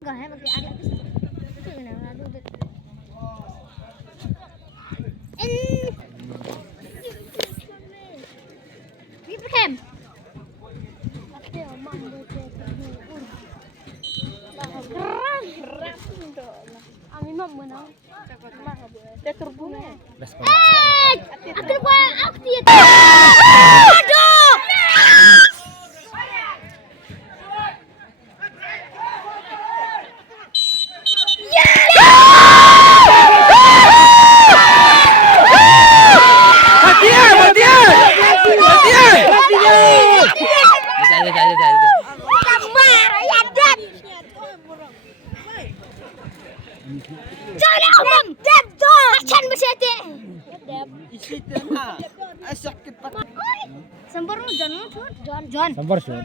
Gak ya pakai anak itu gimana lalu deh. Ibrahim. Ada omong deh. Keras untuk. Ami mau menang. Dia turbunya. Aku buat aku dia. Aduh. Sampar shoot.